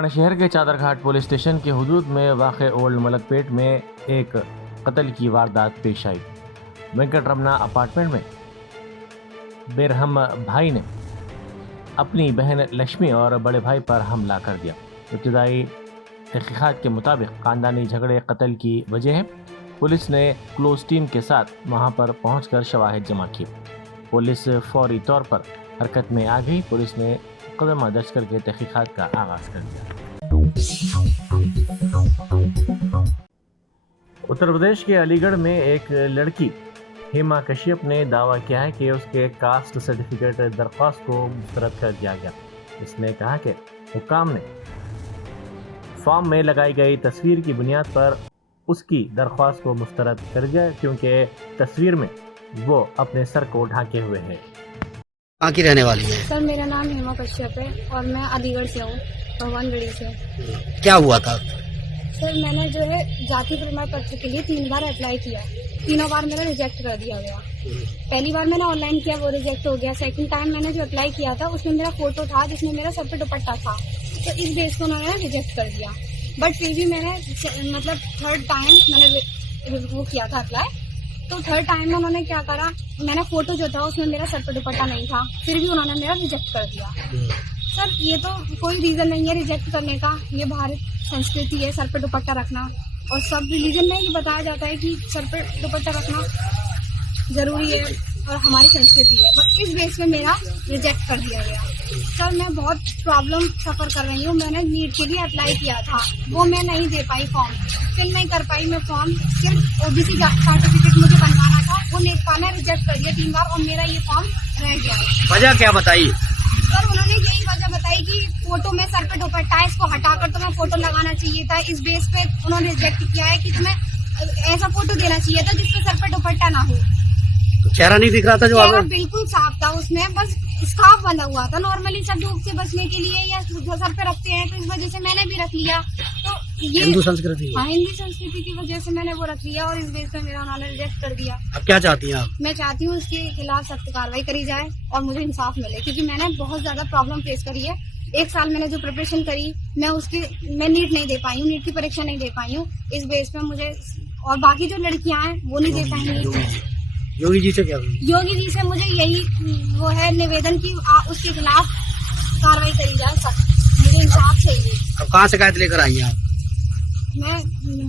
पुराने शहर के चादरघाट पुलिस स्टेशन के हुदूद में वाक़ ओल्ड मलकपेट में एक कत्ल की वारदात पेश आई। वेंकट रमना अपार्टमेंट में बेरहम भाई ने अपनी बहन लक्ष्मी और बड़े भाई पर हमला कर दिया। इब्तदाई तहकीकात के मुताबिक ख़ानदानी झगड़े कत्ल की वजह है। पुलिस ने क्लोज टीम के साथ वहां पर पहुंचकर शवाहिद जमा किए। पुलिस फौरी तौर पर हरकत में आ गई। पुलिस ने मुकदमा दर्ज करके तहकीकात का आगाज कर दिया। उत्तर प्रदेश के अलीगढ़ में एक लड़की हेमा कश्यप ने दावा किया है कि उसके कास्ट सर्टिफिकेट दरख्वास्त को मुस्तरद कर दिया गया। इसने कहा कि हुक्काम ने फॉर्म में लगाई गई तस्वीर की बुनियाद पर उसकी दरख्वास्त को मुस्तरद कर दिया, क्योंकि तस्वीर में वो अपने सर को ढाके हुए है। कहाँ की रहने वाली है? सर मेरा नाम हेमा कश्यप है और मैं अलीगढ़ से हूँ, भगवानगढ़ी से। क्या हुआ था? सर मैंने जो है जाति प्रमाण पत्र के लिए 3 बार अप्लाई किया, तीनों बार मेरा रिजेक्ट कर दिया गया। पहली बार मैंने ऑनलाइन किया, वो रिजेक्ट हो गया। सेकंड टाइम मैंने जो अप्लाई किया था उसमें मेरा फोटो था जिसमें मेरा सर पे दुपट्टा था, तो इस बेस को उन्होंने रिजेक्ट कर दिया। बट फिर भी मैंने मतलब थर्ड टाइम मैंने वो किया था अप्लाई, तो थर्ड टाइम में उन्होंने क्या करा, मैंने फोटो जो था उसमें मेरा सर पे दुपट्टा नहीं था, फिर भी उन्होंने मेरा रिजेक्ट कर दिया। सर ये तो कोई रीजन नहीं है रिजेक्ट करने का, ये भारत संस्कृति है सर पे दुपट्टा रखना, और सब रिलीजन में ही बताया जाता है कि सर पे दुपट्टा रखना जरूरी है और हमारी संस्कृति है। बट इस बेस में मेरा रिजेक्ट कर दिया गया। सर मैं बहुत प्रॉब्लम सफर कर रही हूँ। मैंने नीट के लिए अप्लाई किया था, वो मैं नहीं दे पाई फॉर्म, फिल नहीं कर पाई मैं फॉर्म। सिर्फ ओबीसी सर्टिफिकेट मुझे बनवाना था, वो लेखपाल ने रिजेक्ट कर दिया 3 बार और मेरा ये फॉर्म रह गया। वजह क्या बताई? सर उन्होंने यही वजह बताई कि फोटो में सर पे दुपट्टा है, इसको हटाकर तुम्हें फोटो लगाना चाहिए था। इस बेस पे उन्होंने रिजेक्ट किया है कि तुम्हें ऐसा फोटो देना चाहिए था जिसपे सर पे दुपट्टा ना हो। तो चेहरा नहीं दिख रहा था? जो चेहरा बिल्कुल साफ था, उसमें बस स्कार्फ बंधा हुआ था। नॉर्मली सब धूप से बचने के लिए या सर पे रखते हैं, तो इस वजह से मैंने भी रख लिया। तो ये हिंदू संस्कृति? हाँ, हिंदी संस्कृति की वजह से मैंने वो रख लिया और इस बेस पे मेरा उन्होंने रिजेक्ट कर दिया। अब क्या चाहती हैं आप? मैं चाहती हूँ इसके खिलाफ सख्त कार्रवाई करी जाए और मुझे इंसाफ मिले, क्योंकि मैंने बहुत ज्यादा प्रॉब्लम फेस करी है। 1 साल मैंने जो प्रिपरेशन करी, मैं नीट नहीं दे पाई हूँ, नीट की परीक्षा नहीं दे पाई हूँ। इस बेस पे मुझे, और बाकी जो लड़कियां हैं वो नहीं दे पाएंगी। योगी जी से क्या? योगी जी से मुझे यही वो है निवेदन की उसके खिलाफ कार्रवाई करी जाए, सख्त, मुझे इंसाफ चाहिए। अब कहाँ शिकायत लेकर आई हैं आप? मैं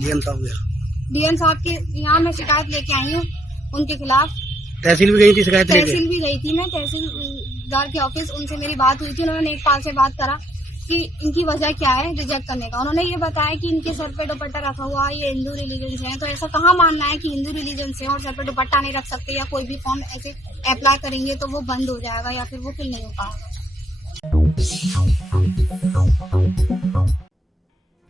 डीएम साहब के यहाँ मैं शिकायत लेके आई हूँ उनके खिलाफ। तहसील भी गई थी शिकायत लेके? तहसील भी गई थी मैं, तहसीलदार के ऑफिस, उनसे मेरी बात हुई थी। उन्होंने लेखपाल से बात करा कि इनकी वजह क्या है रिजेक्ट करने का। उन्होंने ये बताया कि इनके सर पे दुपट्टा रखा हुआ, ये हिंदू रिलीजन से है। तो ऐसा कहाँ मानना है कि हिंदू रिलीजन से और सर पे दुपट्टा नहीं रख सकते, या कोई भी फॉर्म ऐसे अप्लाई करेंगे तो वो बंद हो जाएगा या फिर वो फिल नहीं हो पाएगा।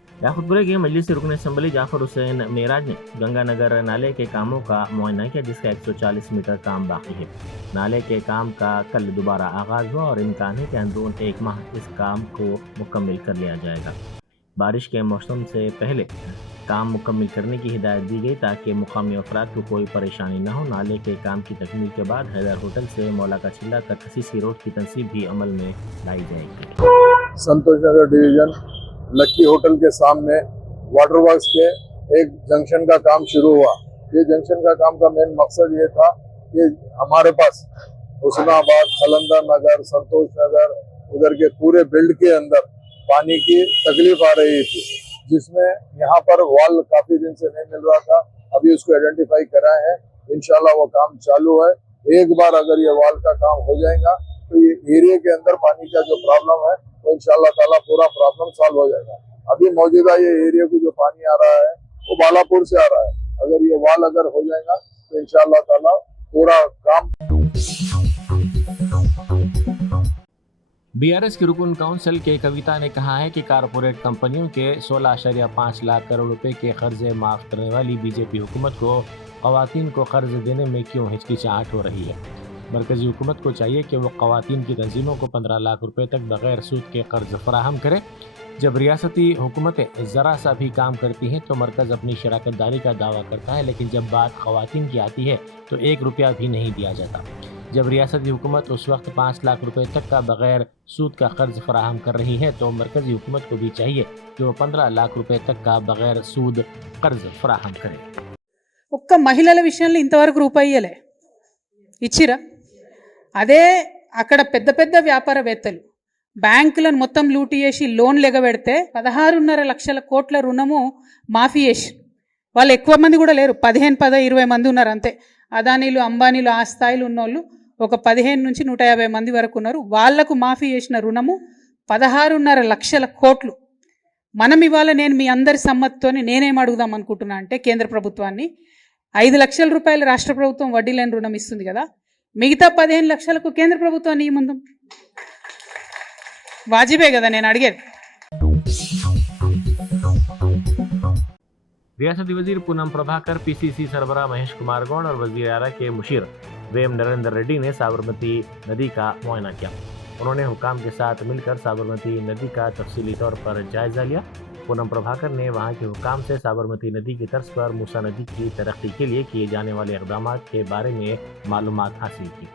याकूतपुरा के मजलिस रुकन असम्बली जाफर हुसैन मेराज ने गंगानगर नाले के कामों का मुआयना किया, जिसका 140 मीटर काम बाकी है। नाले के काम का कल दोबारा आगाज हुआ और इम्कान है कि अंदरून 1 माह इस काम को मुकम्मल कर लिया जाएगा। बारिश के मौसम से पहले काम मुकम्मल करने की हिदायत दी गई ताकि मुकामी अफराद को कोई परेशानी न हो। नाले के काम की तकमील के बाद हैदर होटल से मौला का चिल्ला तक सीसी रोड की तनसीब भी अमल में लाई जाएगी। संतोष नगर डिवीजन लक्की होटल के सामने वाटर वर्क्स के एक जंक्शन का काम शुरू हुआ। ये जंक्शन का काम का मेन मकसद ये था कि हमारे पास हुस्नाबाद, खलंदर नगर, संतोष नगर, उधर के पूरे बिल्ड के अंदर पानी की तकलीफ आ रही थी, जिसमें यहाँ पर वॉल काफी दिन से नहीं मिल रहा था। अभी उसको आइडेंटिफाई कराए हैं, इंशाल्लाह वो काम चालू है। एक बार अगर ये वॉल का काम हो जाएगा तो ये एरिया के अंदर पानी का जो प्रॉब्लम है तो इंशाल्लाह ताला पूरा प्रॉब्लम सॉल्व हो जाएगा। अभी मौजूदा ये एरिया को जो पानी आ रहा है वो बालापुर से आ रहा है। अगर ये वॉल अगर हो जाएगा तो इंशाल्लाह ताला पूरा काम। बीआरएस की रुकन काउंसिल के कविता ने कहा है कि कारपोरेट कंपनियों के 16.5 लाख करोड़ रुपए के कर्जे माफ करने वाली बीजेपी हुकूमत को खवातीन को कर्ज देने में क्यों हिचकिचाहट हो रही है। मरकजी हुकूमत को चाहिए कि वो खवातीन की तंजीमों को 15 लाख रुपए तक बगैर सूद के कर्ज फराहम करे। जब रियासती हुकूमतें ज़रा सा भी काम करती हैं तो मरकज़ अपनी शराकत दारी का दावा करता है, लेकिन जब बात खवातीन की आती है तो 1 रुपया भी नहीं दिया जाता। जब रियासती हुकूमत उस वक्त 5 लाख रुपए तक का बगैर सूद का कर्ज फराहम कर रही है तो मरकजी हुकूमत को भी चाहिए कि वो 15 लाख रुपए तक का बगैर सूद कर्ज फराहम करे। ఒక్క మహిళల విషయంలో ఇంతవరకు రూపాయి ఇయ్యలే, ఇచ్చిరా? అదే అక్కడ పెద్ద పెద్ద వ్యాపారవేత్తలు బ్యాంకులను మొత్తం లూటీ చేసి లోన్లు ఎగబెడితే 16.5 లక్షల కోట్ల రుణము మాఫీ చేసి, వాళ్ళు ఎక్కువ మంది కూడా లేరు, 15-20 మంది ఉన్నారు అంతే. అదానీలు అంబానీలు ఆ స్థాయిలో ఉన్నోళ్ళు ఒక 15 నుంచి 150 మంది వరకు ఉన్నారు. వాళ్లకు మాఫీ చేసిన రుణము 16.5 లక్షల కోట్లు. మనం ఇవాళ నేను మీ అందరి సమ్మతితోని నేనేం అడుగుదాం అనుకుంటున్నా అంటే కేంద్ర ప్రభుత్వాన్ని 5 లక్షల రూపాయలు రాష్ట్ర ప్రభుత్వం వడ్డీ లేని రుణం ఇస్తుంది కదా, మిగతా 15 లక్షలకు కేంద్ర ప్రభుత్వాన్ని ముందు వాజిబే కదా నేను అడిగేది. रियासती वजीर पूनम प्रभाकर, पीसीसी सरबराह महेश कुमार गौड़ और वजीर आला के मुशीर वेम नरेंद्र रेड्डी ने साबरमती नदी का मुआयना किया। उन्होंने हुकाम के साथ मिलकर साबरमती नदी का तफसीली तौर पर जायजा लिया। पूनम प्रभाकर ने वहां के हुकाम से साबरमती नदी की तर्ज पर मूसा नदी की तरक्की के लिए किए जाने वाले इकदाम के बारे में मालूमात हासिल की।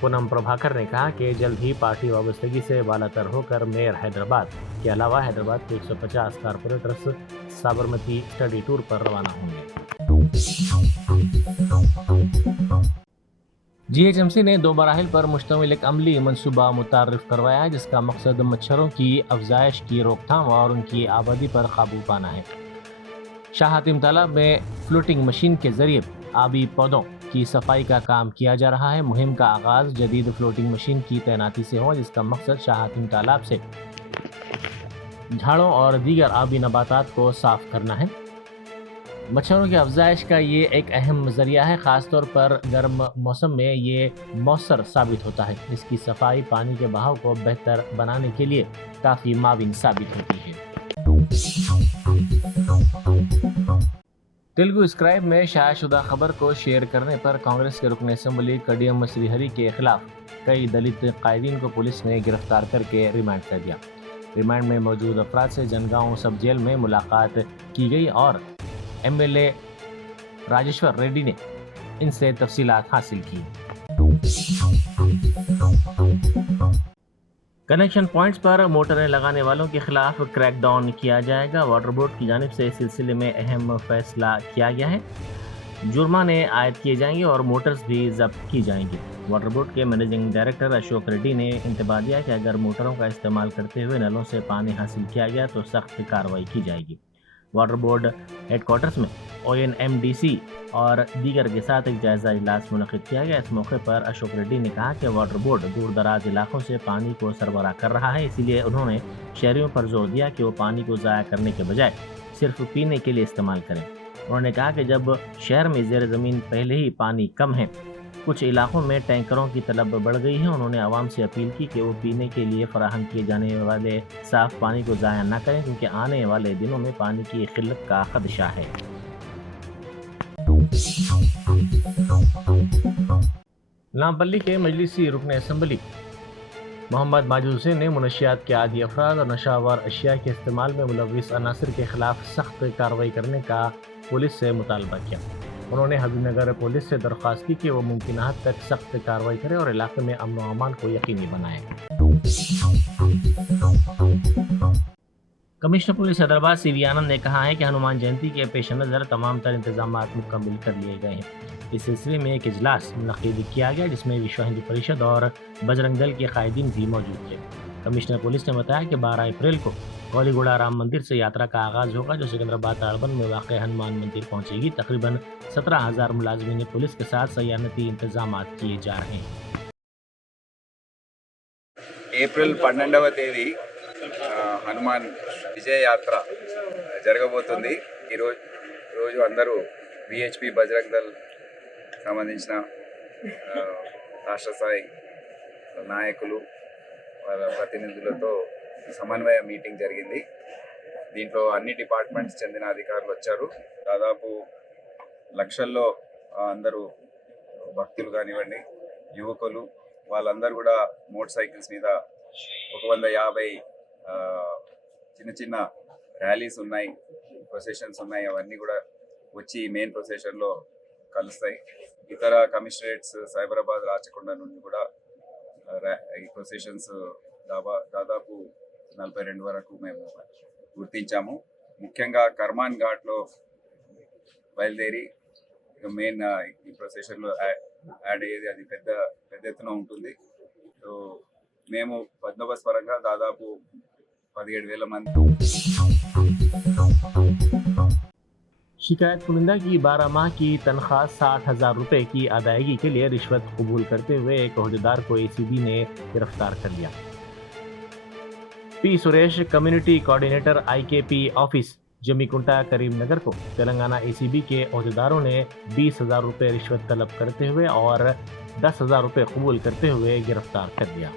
पूनम प्रभाकर ने कहा कि जल्द ही पार्टी वाबस्तगी से बालातर होकर मेयर हैदराबाद के अलावा हैदराबाद के 150 कारपोरेटर्स साबरमती स्टडी टूर पर रवाना होंगे। जीएचएमसी ने 2 मराहिल पर मुश्तमिल एक अमली मनसूबा मुतारिफ करवाया है जिसका मकसद मच्छरों की अफजाइश की रोकथाम और उनकी आबादी पर काबू पाना है। शाह हातिम तालाब में फ्लोटिंग मशीन के जरिए आबी पौधों की सफाई का काम किया जा रहा है। मुहिम का आगाज जदीद फ्लोटिंग मशीन की तैनाती से हुआ जिसका मकसद शाह हातिम तालाब से झाड़ों और दीगर आबी नबातात को साफ करना है। मच्छरों की अफजाइश का ये एक अहम जरिया है, खासतौर पर गर्म मौसम में ये मौसर साबित होता है। इसकी सफाई पानी के बहाव को बेहतर बनाने के लिए काफ़ी माविन साबित होती है। तेलुगु स्क्राइब में शायाशुदा खबर को शेयर करने पर कांग्रेस के रुकन असेंबली कडियम श्रीहरि के खिलाफ कई दलित कायदीन को पुलिस ने गिरफ्तार करके रिमांड कर दिया। रिमांड में मौजूद अफराद से जनगांव सब जेल में मुलाकात की गई और एमएलए राजेश्वर रेड्डी ने इनसे तफसीलात हासिल की। कनेक्शन पॉइंट्स पर मोटरें लगाने वालों के खिलाफ क्रैकडाउन किया जाएगा। वाटर बोर्ड की जानिब से इस सिलसिले में अहम फैसला किया गया है। जुर्माने आयद किए जाएंगे और मोटर्स भी जब्त की जाएंगी। वाटर बोर्ड के मैनेजिंग डायरेक्टर अशोक रेड्डी ने इंतबाह दिया कि अगर मोटरों का इस्तेमाल करते हुए नलों से पानी हासिल किया गया तो सख्त कार्रवाई की जाएगी। वाटर बोर्ड हेडक्वार्टर्स में ONMDC और दीगर के साथ एक जायजा इजलास मुनक़िद किया गया। इस मौके पर अशोक रेड्डी ने कहा कि वाटर बोर्ड दूर दराज इलाकों से पानी को सरबराह कर रहा है, इसीलिए उन्होंने शहरियों पर जोर दिया कि वो पानी को ज़ाया करने के बजाय सिर्फ पीने के लिए इस्तेमाल करें। उन्होंने कहा कि जब शहर में ज़ेर ज़मीन पहले ही पानी कम है, कुछ इलाकों में टैंकरों की तलब बढ़ गई है। उन्होंने आवाम से अपील की कि वो पीने के लिए फराहम किए जाने वाले साफ पानी को ज़ाया न करें क्योंकि आने वाले दिनों में पानी की किल्लत का खदशा है। नामपल्ली के मजलिसी रुकन असेंबली मोहम्मद माजिद हुसैन ने मुनशियात के आदी अफराद और नशावर अशिया के इस्तेमाल में मुलविस अनासर के खिलाफ सख्त कार्रवाई करने का पुलिस से मुतालबा किया। उन्होंने हबीबनगर पुलिस से दरख्वास्त की कि वो मुमकिन हद तक सख्त कार्रवाई करे और इलाके में अमन व अमान को यकीनी बनाए। कमिश्नर पुलिस हैदराबाद CV आनंद ने कहा है कि हनुमान जयंती के पेश नज़र तमाम तर इंतजाम मुकम्मल कर लिए गए हैं। इस सिलसिले में एक इजलास मुनक़िद किया गया जिसमें विश्व हिंदू परिषद और बजरंग दल के कायदीन भी मौजूद थे। कमिश्नर पुलिस ने बताया कि 12 अप्रैल को कौलीगुड़ा राम मंदिर से यात्रा का आगाज़ होगा जो सिकंदराबाद ताड़बंद में वाक़ हनुमान मंदिर पहुँचेगी। तकरीबन 17,000 मुलाजमीन पुलिस के साथ सयानती इंतजाम किए जा रहे हैं। ఏప్రిల్ 12వ తేదీ హనుమాన్ విజయ యాత్ర జరగబోతుంది। ఈరోజు అందరూ VHP బజరంగ్ దళ్ సంబంధించిన రాష్ట్ర స్థాయి నాయకులు వాళ్ళ ప్రతినిధులతో సమన్వయ మీటింగ్ జరిగింది। దీంట్లో అన్ని డిపార్ట్మెంట్స్ చెందిన అధికారులు వచ్చారు। దాదాపు లక్షల్లో అందరూ భక్తులు కానివ్వండి, యువకులు వాళ్ళందరూ కూడా మోటార్ సైకిల్స్ మీద 150 చిన్న చిన్న ర్యాలీస్ ఉన్నాయి, ప్రొసెషన్స్ ఉన్నాయి, అవన్నీ కూడా వచ్చి మెయిన్ ప్రొసెషన్లో కలుస్తాయి। ఇతర కమిషనరేట్స్ సైబరాబాద్ రాచకొండ నుండి కూడా ఈ ప్రొసెషన్స్ దాదాపు 42 వరకు మేము గుర్తించాము. ముఖ్యంగా కర్మాన్ ఘాట్లో బయలుదేరి మెయిన్ ఈ ప్రొసెషన్లో యాడ్ అయ్యేది అది పెద్ద ఎత్తున ఉంటుంది. సో మేము బందోబస్తు పరంగా దాదాపు 17,000 మంది. शिकायत कुनिंदा की 12 माह की तनख्वाह 60,000 रुपए की अदायगी के लिए रिश्वत कबूल करते हुए एक अहदेदार को एसीबी ने गिरफ्तार कर लिया. P Suresh community coordinator IKP office Jammikunta Karimnagar को तेलंगाना एसीबी के अहदेदारों ने 20,000 रुपए रिश्वत तलब करते हुए और 10,000 रुपए कबूल करते हुए गिरफ्तार कर लिया.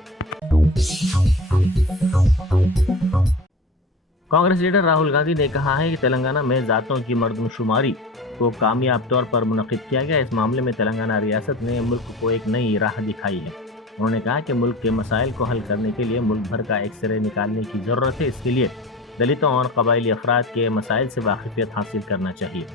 कांग्रेस लीडर राहुल गांधी ने कहा है कि तेलंगाना में जातों की मर्दमशुमारी को कामयाब तौर पर मुनक़िद किया गया. इस मामले में तेलंगाना रियासत ने मुल्क को एक नई राह दिखाई है. उन्होंने कहा कि मुल्क के मसाइल को हल करने के लिए मुल्क भर का एक्सरे निकालने की ज़रूरत है. इसके लिए दलितों और कबायली अफराद के मसाइल से वाकिफियत हासिल करना चाहिए.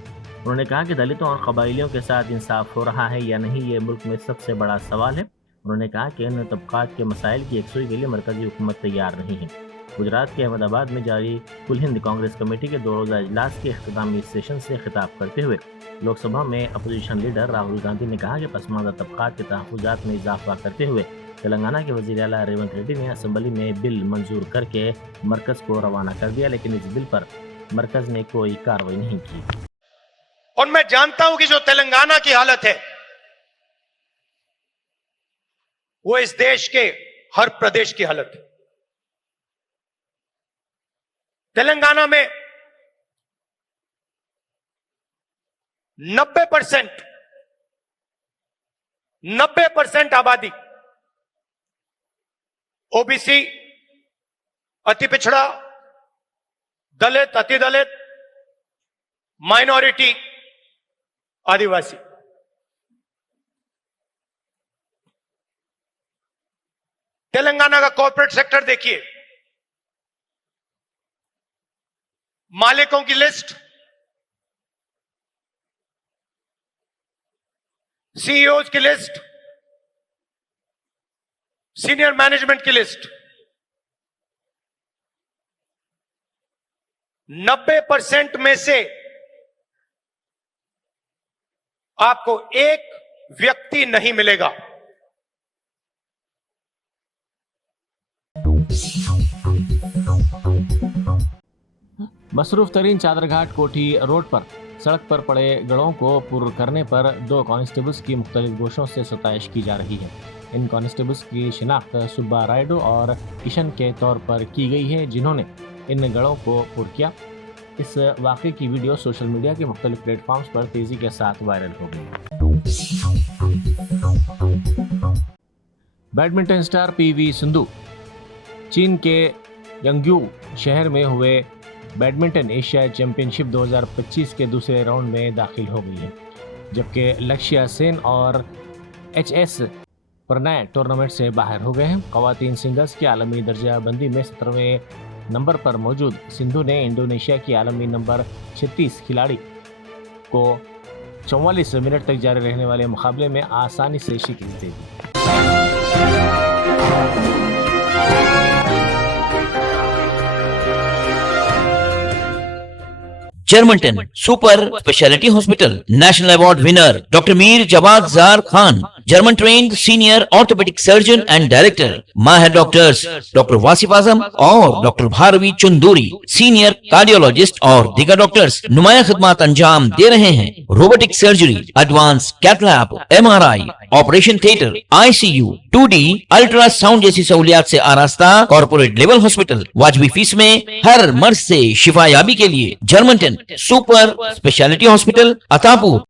उन्होंने कहा कि दलितों और कबायलियों के साथ इंसाफ हो रहा है या नहीं, ये मुल्क में सबसे बड़ा सवाल है. उन्होंने कहा कि इन तबकात के मसाइल की यकसुई के लिए मरकजी हुकूमत तैयार नहीं है. गुजरात के अहमदाबाद में जारी कुल हिंद कांग्रेस कमेटी के 2 रोज़ा इजलास के इख्तितामी सेशन से खिताब करते हुए लोकसभा में अपोजिशन लीडर राहुल गांधी ने कहा कि पसमानदा तबकात के तहफ़्फ़ुज़ात में इजाफा करते हुए तेलंगाना के वज़ीर आला रेवंत रेड्डी ने असम्बली में बिल मंजूर करके मरकज़ को रवाना कर दिया, लेकिन इस बिल पर मरकज़ ने कोई कार्रवाई नहीं की. और मैं जानता हूं कि जो तेलंगाना की हालत है वो इस देश के हर प्रदेश की हालत है. तेलंगाना में 90% आबादी ओबीसी, अति पिछड़ा, दलित, अति दलित, माइनॉरिटी, आदिवासी. तेलंगाना का कॉर्पोरेट सेक्टर देखिए, मालिकों की लिस्ट, सीईओज की लिस्ट, सीनियर मैनेजमेंट की लिस्ट, 90% में से आपको एक व्यक्ति नहीं मिलेगा. मसरूफ तरीन चादरघाट कोठी रोड पर सड़क पर पड़े गड़ों को पुर करने पर 2 कांस्टेबल्स की मुख्तलिफ गोशों से सताइश की जा रही है. इन कांस्टेबल्स की शिनाख्त सुब्बा रायडू और किशन के तौर पर की गई है, जिन्होंने इन गड़ों को पुर किया. इस वाक़े की वीडियो सोशल मीडिया के मुख्तलिफ प्लेटफॉर्म्स पर तेज़ी के साथ वायरल हो गई. बैडमिंटन स्टार पीवी सिंधु चीन के यंग्यू शहर में हुए बैडमिंटन एशिया चैंपियनशिप 2025 के दूसरे राउंड में दाखिल हो गई है, जबकि लक्ष्या सेन और एचएस प्रणय टूर्नामेंट से बाहर हो गए हैं. ख़वातीन सिंगल्स की आलमी दर्जा बंदी में 17वें नंबर पर मौजूद सिंधु ने इंडोनेशिया की आलमी नंबर 36 खिलाड़ी को 44 मिनट तक जारी रहने वाले मुकाबले में आसानी से शिकस्त दे दी. Germanten super speciality hospital, national award winner doctor Mir Jawad Zar Khan, German trained senior orthopaedic surgeon and director, माहिर डॉक्टर्स डॉक्टर वासिफ आजम और doctor Bharavi Chanduri, senior cardiologist और दीगर डॉक्टर्स नुमाया खिदमत अंजाम दे रहे हैं. Robotic surgery, advance cath lab, MRI, operation theatre, ICU, 2D ultrasound जैसी सहूलियात से आरास्ता कॉर्पोरेट लेवल हॉस्पिटल. वाजबी फीस में हर मर्ज से शिफायाबी के लिए Germanton super speciality hospital, Attapur.